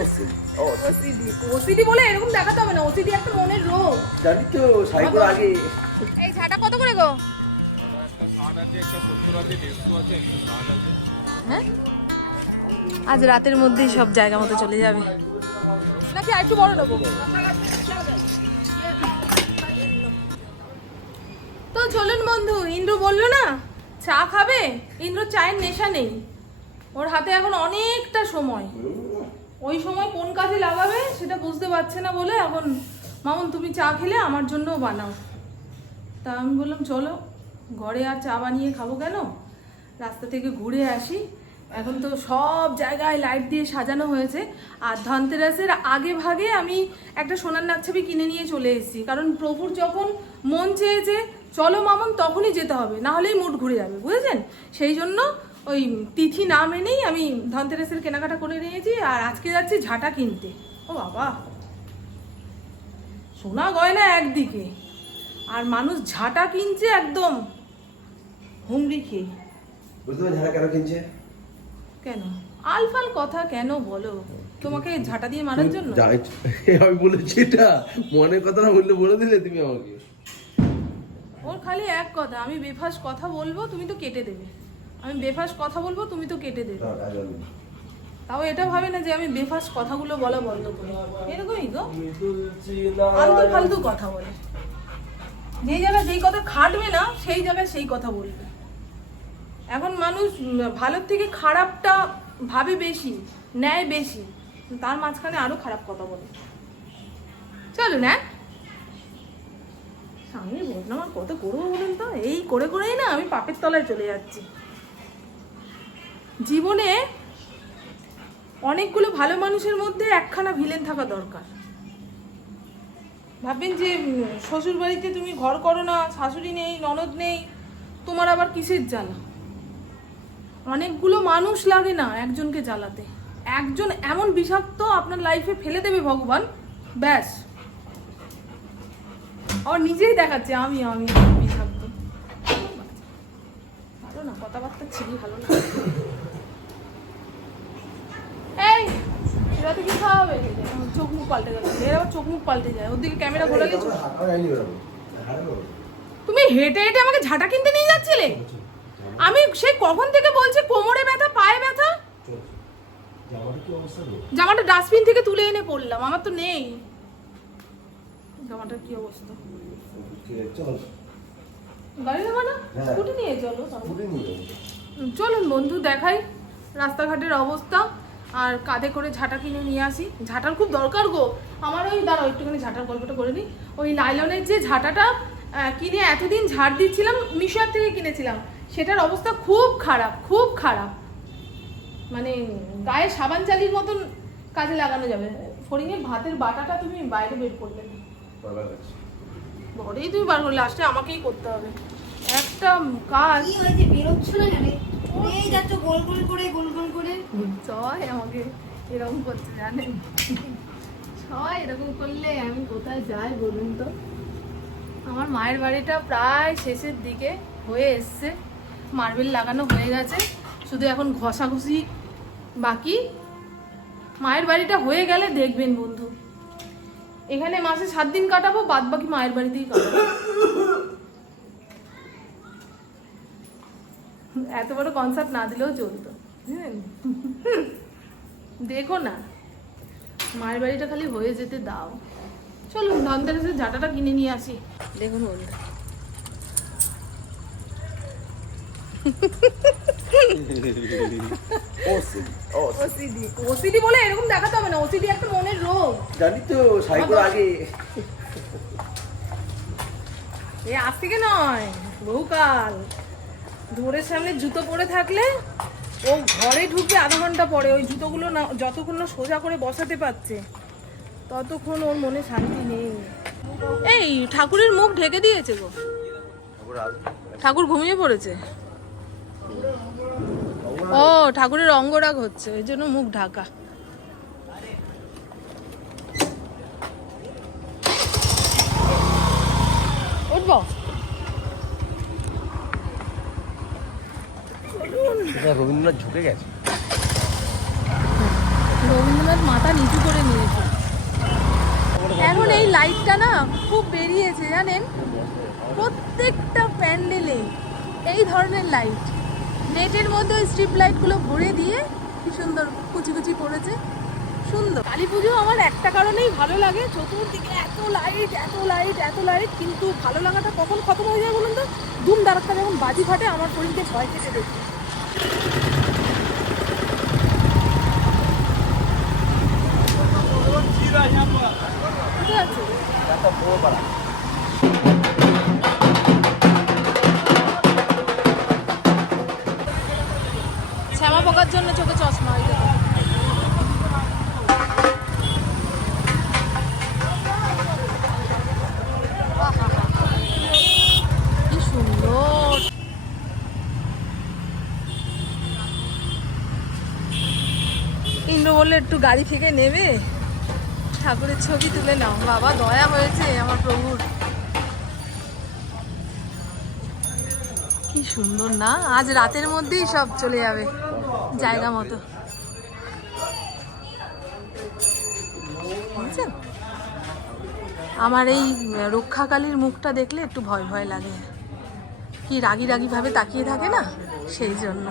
OCD OCD OCD বলে এরকম দেখাতে হবে না। ওসিডি একটা মনের রোগ। জানি তো সাইকেল আগে। এই ঝাঁটা কত করে গো? হ্যাঁ? আজ রাতের মধ্যেই সব জায়গা মতো চলে যাবে। নাকি আর একটু বড় নেব? তো চলুন বন্ধু ইন্দ্র বলল না চা খাবে? ইন্দ্র চায়ের নেশা নেই। ওর হাতে এখন অনেকটা সময়। ওই সময় কোন কাজে লাগাবে সেটা বুঝতে পারছে না বলে এখন, মামুন, তুমি চা খেলে, আমার জন্যও বানাও। তা আমি বললাম, চলো, ঘরে আর চা বানিয়ে খাব কেন? রাস্তা থেকে ঘুরে আসি। এখন তো সব জায়গায় লাইট দিয়ে সাজানো হয়েছে। আর ধনতেরাসের আগে ভাগে আমি একটা সোনার নাকছাবি কিনে নিয়ে চলে এসেছি। কারণ প্রভুর যখন মন চেয়েছে, চলো মামন, তখনই যেতে হবে। না হলেই মুড ঘুরে যাবে, বুঝেছেন? সেই জন্য ওই তিথি না মেনেই আমি ধনতেরাসের কেনাকাটা করে নিয়েছি আর আজকে যাচ্ছি ঝাঁটা কিনতে। ও বাবা। সোনা গয়না একদিকে আর মানুষ ঝাঁটা কিনছে একদম হুমড়ি খেয়ে। কেন কিনছে? কেন? আলফাল কথা কেন বলো? তোমাকে ঝাঁটা দিয়ে মারার জন্য? আমি বলেছি এটা। মনের কথাটা বললে বলে দিলে তুমি আমাকে। ওর খালি এক কথা আমি বেফাস কথা বলব তুমি তো কেটে দেবে। আমি বেফাস কথা বলব তুমি তো কেটে দেবে। তাও এটা ভাবে না যে আমি বেফাস কথাগুলো বলা বন্ধ করি। এরকমই তো। ফালতু ফালতু কথা বলে। যেই জায়গায় যেই কথা খাটবে না সেই জায়গায় সেই কথা বলবে। এখন মানুষ ভালোর থেকে খারাপটা ভাবে বেশি নেয় বেশি। তার মাঝখানে আরও খারাপ কথা বলে। চলুন হ্যাঁ সামনে বদনাম আর কত করব বলুন তো? এই করে করেই না আমি পাপের তলায় চলে যাচ্ছি। জীবনে অনেকগুলো ভালো মানুষের মধ্যে একখানা ভিলেন থাকা দরকার। ভাববেন যে শ্বশুর বাড়িতে তুমি ঘর করো না, শাশুড়ি নেই, ননদ নেই, তোমার আবার কিসের জ্বালা? অনেকগুলো মানুষ লাগে না একজনকে জ্বালাতে। একজন এমন বিষাক্ত আপনার লাইফে ফেলে দেবে ভগবান, ব্যাস। আর নিজেই দেখাচ্ছে, আমি আমি বিষাক্ত ভালো না, কথাবার্তা ছিলি, ভালো না এই খাওয়া হবে চোখ মুখ পাল্টে গেল এর আবার চোখ মুখ পাল্টে যায়। ওর দিকে ক্যামেরা তুমি হেঁটে হেঁটে আমাকে ঝাঁটা কিনতে নিয়ে যাচ্ছিলে? আমি সে কখন থেকে বলছি কোমরে ব্যথা পায়ে ব্যথা? জামাটা ডাস্টবিন থেকে তুলে এনে পড়লাম আমার তো নেই। জামাটার কি অবস্থা? গাড়ি দেবো না? হ্যাঁ। স্কুটি নিয়ে চলো চলুন বন্ধু দেখাই রাস্তাঘাটের অবস্থা। আর কাঁধে করে ঝাঁটা কিনে নিয়ে আসি। ঝাঁটার খুব দরকার গো। আমার ওই দাঁড়াও একটুখানি ঝাঁটার গল্পটা করে নিই ওই নাইলনের যে ঝাঁটাটা কিনে এতদিন ঝাড় দিচ্ছিলাম মিশোয়ার থেকে কিনেছিলাম সেটার অবস্থা খুব খারাপ খুব খারাপ। মানে গায়ে সাবান চালির মতন কাজে লাগানো যাবে। ফড়িংয়ের ভাতের বাটাটা তুমি বাইরে বের করলে। ঘরেই তুমি বার করলে লাস্টে আমাকেই করতে হবে। একটা কাজ কি হয়েছে? বেরোচ্ছ না কেন? যাচ্ছ, গোল গোল গোল গোল আমাকে এরকম এরকম করলে আমি কোথায় যাই তো? আমার মায়ের বাড়িটা প্রায় শেষের দিকে হয়ে এসছে। মার্বেল লাগানো হয়ে গেছে। শুধু এখন ঘষাঘষি বাকি। মায়ের বাড়িটা হয়ে গেলে দেখবেন বন্ধু। এখানে মাসে সাত দিন কাটাবো বাদ বাকি মায়ের বাড়িতেই কাটাবো। এত বড় কনসার্ট না দিলেও চলতো দেখো না মায়ের বাড়িটা খালি হয়ে যেতে দাও। চলুন ধনতেরাসের ঝাঁটাটা কিনে নিয়ে আসি। দেখুন বন্ধু ওসিডি ওসিডি ওসিডি বলে এরকম দেখাতে হবে না ওসিডি একটা মনের রোগ। জানি তো সাইকেল আগে। এ আজ থেকে নয় বহুকাল। দোরের সামনে জুতো পরে থাকলে ও ঘরে ঢুকে আধা ঘণ্টা পরে। ওই জুতোগুলো না, যতক্ষণ না সোজা করে বসাতে পারছে, ততক্ষণ ওর মনে শান্তি নেই। এই, ঠাকুরের মুখ ঢেকে দিয়েছে গো। ঠাকুর ঘুমিয়ে পড়েছে। ও, ঠাকুরের অঙ্গরাগ হচ্ছে ওই জন্য মুখ ঢাকা। উঠবো? রবীন্দ্রনাথ ঝুঁকে গেছে। রবীন্দ্রনাথ মাথা নিচু করে নিয়েছে। এখন এই লাইটটা না খুব বেরিয়েছে জানেন? প্রত্যেকটা প্যান্ডেলে এই ধরনের লাইট। নেটের মধ্যে ওই স্ট্রিপ লাইটগুলো ভরে দিয়ে কি সুন্দর কুচি কুচি পড়েছে। সুন্দর। কালী পুজো আমার একটা কারণেই ভালো লাগে চতুর্দিকে এত লাইট এত লাইট এত লাইট কিন্তু ভালো লাগাটা কখন খতম হয়ে যায় বলুন তো? দুম দাঁড়াটা যখন বাজি ফাটে আমার শরীরকে ভয় খেতে দেখি ঠিক আছে শ্যামা পোকার জন্য চোখে চশমা সুন্দর। ইন্দ্র বললে একটু গাড়ি থেকে নেবে? ঠাকুরের ছবি তুলে নাও। বাবা, দয়া হয়েছে আমার প্রভুর। কি সুন্দর না? আজ রাতের মধ্যেই সব চলে যাবে, জায়গা মতো? আমার এই রক্ষাকালীর মুখটা দেখলে একটু ভয় ভয় লাগে। কি রাগি রাগি ভাবে তাকিয়ে থাকে না? সেই জন্য।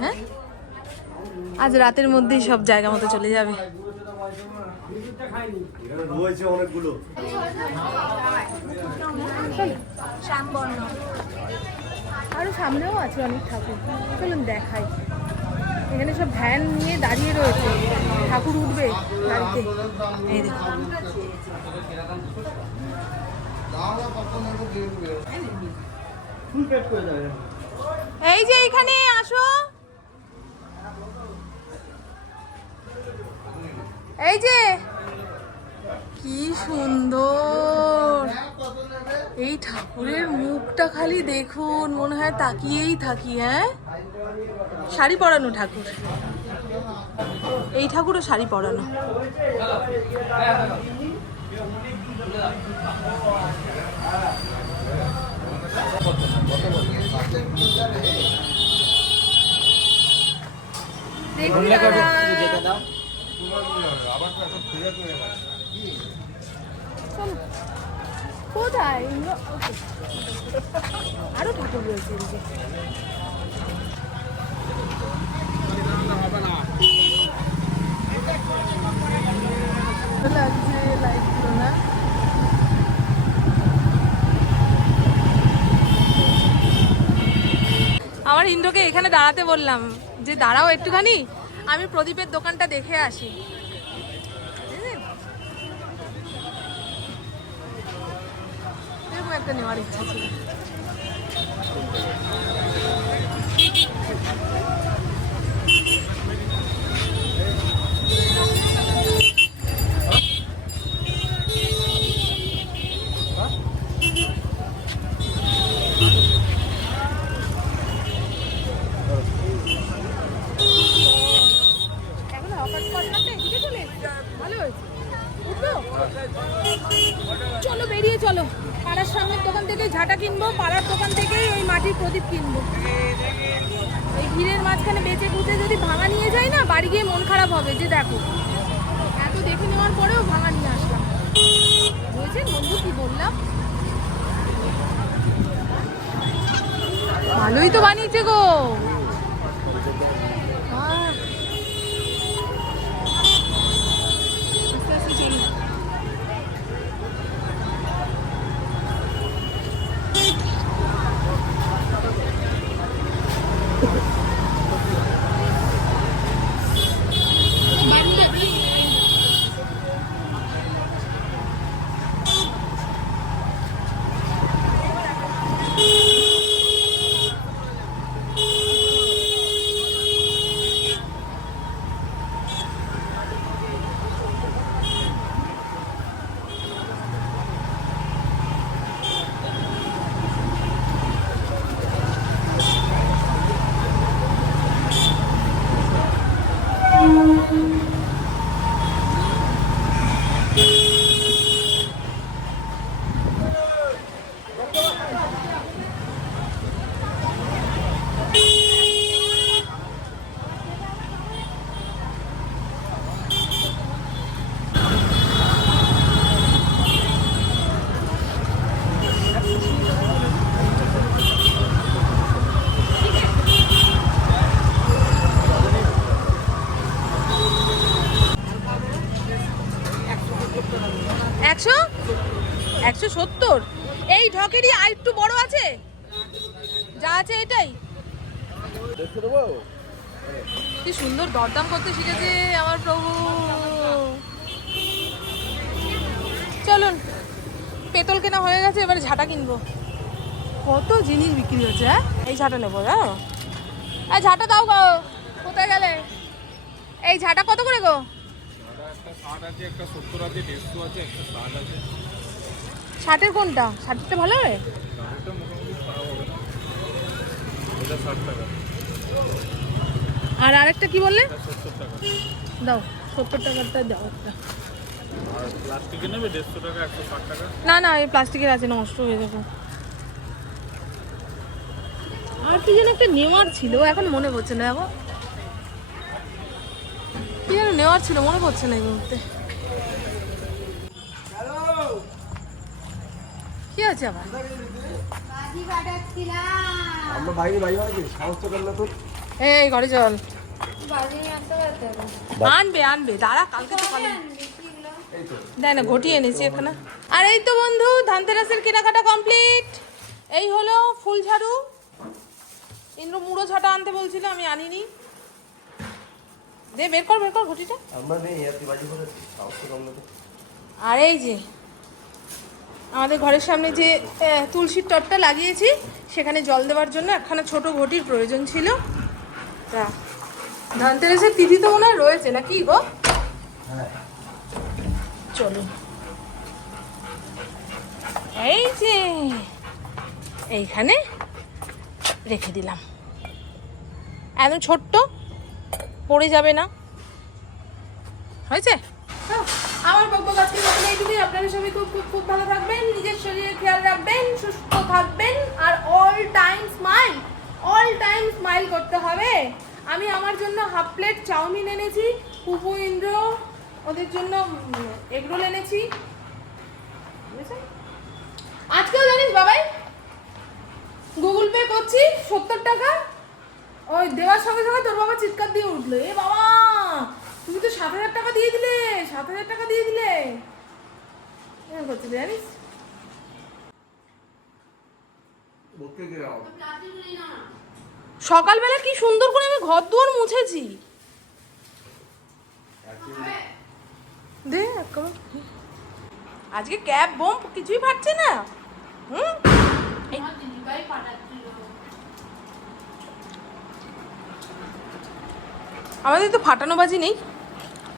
হ্যাঁ? আজ রাতের মধ্যেই সব জায়গা মতো চলে যাবে। রয়েছে অনেকগুলো। আরও সামনেও আছে অনেক ঠাকুর। চলুন দেখাই। এখানে সব ভ্যান নিয়ে দাঁড়িয়ে রয়েছে। ঠাকুর উঠবে গাড়িতে এই দেখো এই যে এইখানে আসো। এই যে, কি সুন্দর। এই ঠাকুরের মুখটা খালি দেখুন, মনে হয় তাকিয়েই থাকি হ্যাঁ? শাড়ি পরানো ঠাকুর। এই ঠাকুরও শাড়ি পরানো। দেখি। কোথায়? না আমার ইন্দ্রকে এখানে দাঁড়াতে বললাম যে দাঁড়াও একটুখানি। আমি প্রদীপের দোকানটা দেখে আসি। এরকম একটা নেওয়ার ইচ্ছা ছিল। মাঝখানে বেঁচে কুচে যদি ভাঙা নিয়ে যাই না, বাড়ি গিয়ে মন খারাপ হবে। যে দেখো, এত দেখে নেওয়ার পরেও ভাঙা নিয়ে আসলাম। বুঝছেন বন্ধু কি বললাম? ভালোই তো বানিয়েছে গো। এই ঢকেরই আর একটু বড় আছে? যা আছে এটাই। কি সুন্দর দরদাম করতে শিখেছে আমার প্রভু। চলুন পেতল কেনা হয়ে গেছে এবার ঝাঁটা কিনবো। কত জিনিস বিক্রি হচ্ছে হ্যাঁ? এই ঝাঁটা নেব হ্যাঁ এই ঝাঁটা দাও গো কোথায় গেলে? এই ঝাঁটা কত করে গো? একটা ষাট আছে একটা সত্তর আছে দেড়শো আছে একটা ষাট আছে। ষাটের কোনটা? ষাটেরটা ভালো হবে? আর আরেকটা কি বললে? দাও, সত্তর টাকারটা দাও একটা। না না, এই প্লাস্টিকের আছে, নষ্ট হয়ে যাবে। আর কি যেন একটা নেওয়ার ছিল, এখন মনে পড়ছে না, দেখো। কি যেন নেওয়ার ছিল, মনে পড়ছে না এই মুহূর্তে। কি আছে আবার? বাজি কাটাচ্ছিলাম আমরা বাইরে বাইরে আছি সাহস করলে তো। এই ঘরে চল। বাজি আনতে পারতে আনবে আনবে। দাঁড়া কালকে তো কালে দেখ না ঘটিয়ে এনেছি এখানে। আর এই তো বন্ধু ধানতেরাসের কেনাকাটা কমপ্লিট এই হলো ফুল ঝাড়ু। ইন্দ্র মুড়ো ঝাঁটা আনতে বলছিল আমি আনিনি। দে বের কর বের কর ঘটিটা। আমরা নেই আর এই যে আমাদের ঘরের সামনে যে তুলসীর টবটা লাগিয়েছি, সেখানে জল দেওয়ার জন্য একখানা ছোট ঘটির প্রয়োজন ছিল। তা, ধনতেরাসের তিথি তো হয় রয়েছে নাকি গো? চলুন এই যে, এইখানে রেখে দিলাম। একদম ছোট্ট, পড়ে যাবে না। হয়েছে? আমার বক্তব্য আজকের মতন এইটুকুই আপনারা সবাই খুব খুব খুব ভালো থাকবেন, নিজের শরীরের খেয়াল রাখবেন, সুস্থ থাকবেন, আর all time smile all time smile করতে হবে। আমি আমার জন্য হাফ প্লেট চাউমিন এনেছি, পুপু ইন্দ্র, ওদের জন্য এগরোল এনেছি? আজকেও জানিস বাবাই গুগল পে করছি, সত্তর টাকা। ওই দেওয়ার সঙ্গে সঙ্গে তোর বাবা চিৎকার দিয়ে উঠল। এ বাবা তুমি তো সাত হাজার টাকা দিয়ে দিলে সাত হাজার টাকা দিয়ে দিলে। এরকম জানিস? সকালবেলা কি সুন্দর করে আমি ঘর দুয়ার মুছেছি? দে। আজকে ক্যাব বোম কিছুই ফাটছে না। হুম? আমাদের তো ফাটানো বাজি নেই।